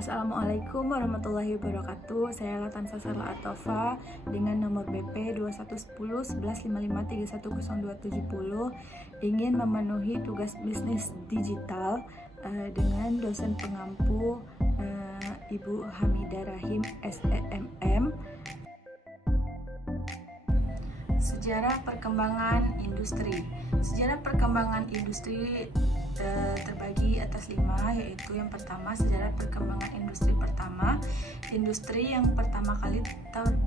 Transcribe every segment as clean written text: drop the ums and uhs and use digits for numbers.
Assalamualaikum warahmatullahi wabarakatuh. Saya Latansa Sarla Atofa dengan nomor BP 21101155310270 ingin memenuhi tugas bisnis digital dengan dosen pengampu Ibu Hamidah Rahim SEMM. Sejarah perkembangan industri. Sejarah perkembangan industri terbagi atas 5, yaitu yang pertama sejarah perkembangan industri pertama. Industri yang pertama kali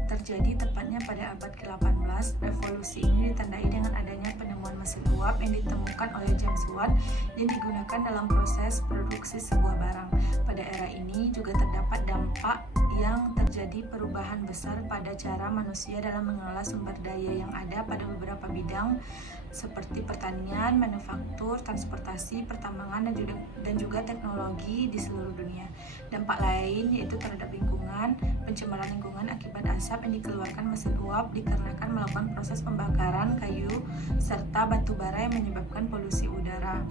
terjadi tepatnya pada abad ke-18. Revolusi ini ditandai dengan adanya penemuan mesin uap yang ditemukan oleh James Watt yang digunakan dalam proses produksi sebuah barang. Pada era ini juga terdapat dampak yang terjadi perubahan besar pada cara manusia dalam mengelola sumber daya yang ada pada beberapa bidang seperti pertanian, manufaktur, transportasi, pertambangan, dan juga teknologi di seluruh dunia. Dampak lain yaitu terhadap lingkungan, pencemaran lingkungan akibat asap yang dikeluarkan mesin uap dikarenakan melakukan proses pembakaran kayu serta batu bara yang menyebabkan polusi udara.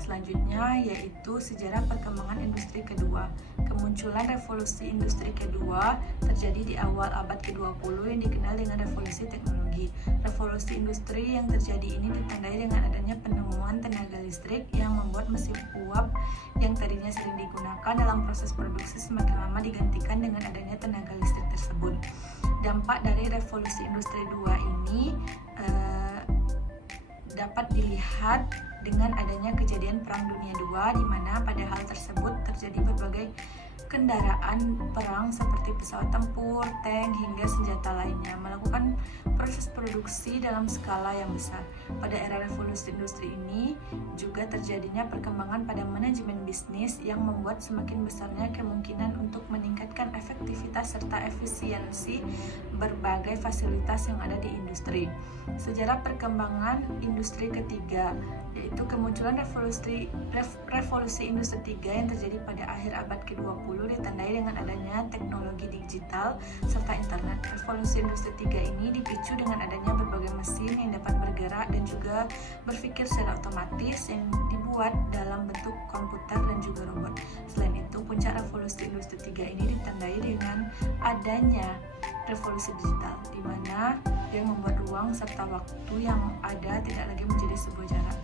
Selanjutnya yaitu sejarah perkembangan industri kedua. Kemunculan revolusi industri kedua terjadi di awal abad ke-20 yang dikenal dengan revolusi teknologi. Revolusi industri yang terjadi ini ditandai dengan adanya penemuan tenaga listrik yang membuat mesin uap yang tadinya sering digunakan dalam proses produksi semakin lama digantikan dengan adanya tenaga listrik tersebut. Dampak dari revolusi industri 2 ini dapat dilihat dengan adanya kejadian Perang Dunia II, di mana pada hal tersebut terjadi berbagai kendaraan perang seperti pesawat tempur, tank, hingga senjata lainnya melakukan proses produksi dalam skala yang besar. Pada era revolusi industri ini juga terjadinya perkembangan pada manajemen bisnis yang membuat semakin besarnya kemungkinan untuk meningkatkan efektivitas serta efisiensi berbagai fasilitas yang ada di industri. Sejarah perkembangan industri ketiga yaitu kemunculan revolusi industri 3 yang terjadi pada akhir abad ke-20 ditandai dengan adanya teknologi digital serta internet. Revolusi industri 3 ini dipicu dengan adanya berbagai mesin yang dapat bergerak dan juga berpikir secara otomatis yang dibuat dalam bentuk komputer dan juga robot. Selain itu, puncak revolusi industri 3 ini ditandai dengan adanya revolusi digital, di mana yang membuat ruang serta waktu yang ada tidak lagi menjadi sebuah jarak.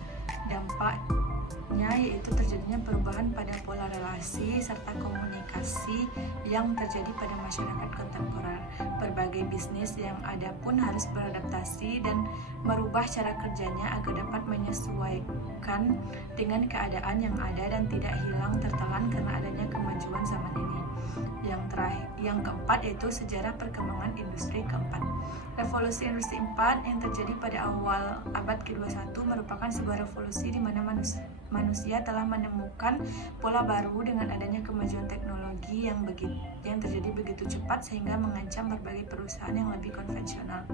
Dampaknya yaitu terjadinya perubahan pada pola relasi serta komunikasi yang terjadi pada masyarakat kontemporer. Berbagai bisnis yang ada pun harus beradaptasi dan merubah cara kerjanya agar dapat menyesuaikan dengan keadaan yang ada dan tidak hilang tertelan karena adanya kemajuan zaman ini. Yang keempat yaitu sejarah perkembangan industri keempat. Revolusi industri 4 yang terjadi pada awal abad ke-21 merupakan sebuah revolusi di mana manusia telah menemukan pola baru dengan adanya kemajuan teknologi yang terjadi begitu cepat sehingga mengancam berbagai perusahaan yang lebih konvensional.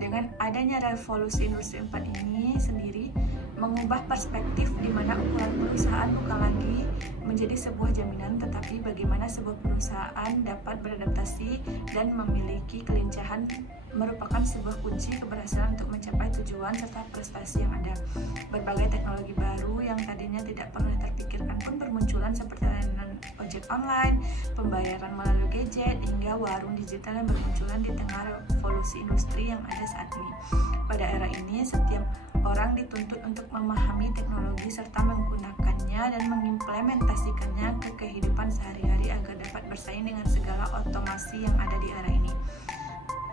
Dengan adanya revolusi industri 4 ini sendiri mengubah perspektif di mana ukuran perusahaan bukan lagi menjadi sebuah jaminan, tetapi bagaimana sebuah perusahaan dapat beradaptasi dan memiliki kelincahan merupakan sebuah kunci keberhasilan untuk mencapai tujuan serta prestasi yang ada. Berbagai teknologi baru yang tadinya tidak pernah terpikirkan pun bermunculan seperti layanan ojek online, pembayaran melalui gadget, hingga warung digital yang bermunculan di tengah revolusi industri yang ada saat ini. Pada era ini, setiap orang dituntut untuk memahami teknologi serta menggunakannya dan mengimplementasikannya ke kehidupan sehari-hari agar dapat bersaing dengan segala otomasi yang ada di era ini.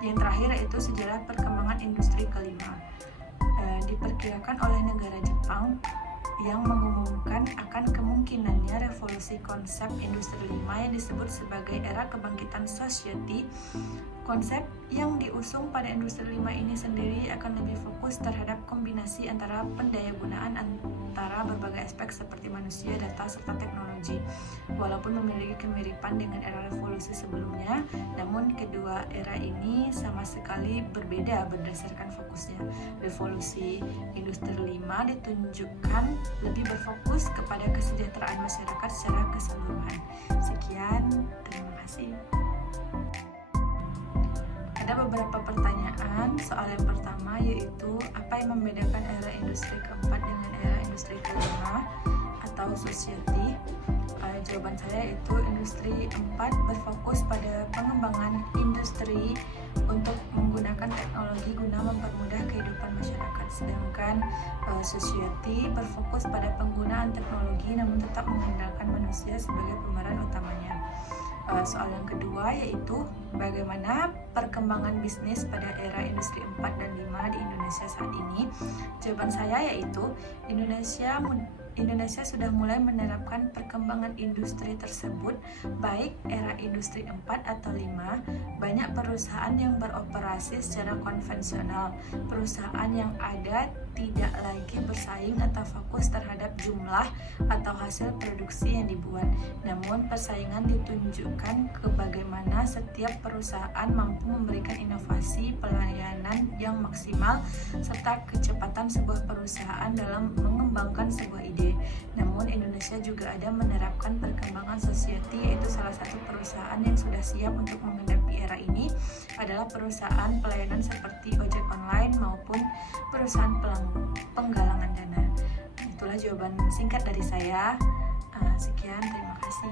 Yang terakhir yaitu sejarah perkembangan industri kelima. Diperkirakan oleh negara Jepang yang mengumumkan akan kemungkinannya revolusi konsep industri 5 yang disebut sebagai era kebangkitan society. Konsep yang diusung pada industri 5 ini sendiri akan lebih fokus terhadap kombinasi antara pendayagunaan antara berbagai aspek seperti manusia, data, serta teknologi. Walaupun memiliki kemiripan dengan era revolusi sebelumnya, namun kedua era ini sama sekali berbeda berdasarkan fokusnya. Revolusi industri 5 ditunjukkan lebih berfokus kepada kesejahteraan masyarakat secara keseluruhan. Sekian, terima kasih. Ada beberapa pertanyaan. Soal yang pertama yaitu apa yang membedakan era industri keempat dengan era industri kelima? atau society? Jawaban saya yaitu industri 4 berfokus pada pengembangan industri untuk menggunakan teknologi guna mempermudah kehidupan masyarakat, sedangkan society berfokus pada penggunaan teknologi namun tetap mengandalkan manusia sebagai pemeran utamanya. Soal yang kedua yaitu bagaimana perkembangan bisnis pada era industri 4 dan 5 di Indonesia saat ini. Jawaban saya yaitu Indonesia sudah mulai menerapkan perkembangan industri tersebut, baik era industri 4 atau 5. Banyak perusahaan yang beroperasi secara konvensional. Perusahaan yang ada tidak lagi bersaing atau fokus terhadap jumlah atau hasil produksi yang dibuat. Namun persaingan ditunjukkan ke bagaimana setiap perusahaan mampu memberikan inovasi, pelayanan yang maksimal, serta kecepatan sebuah perusahaan dalam mengembangkan sebuah ide. Namun Indonesia juga ada menerapkan perkembangan society, yaitu salah satu perusahaan yang sudah siap untuk menghadapi era ini adalah perusahaan pelayanan seperti ojek online maupun perusahaan penggalangan dana. Itulah jawaban singkat dari saya. Sekian, terima kasih.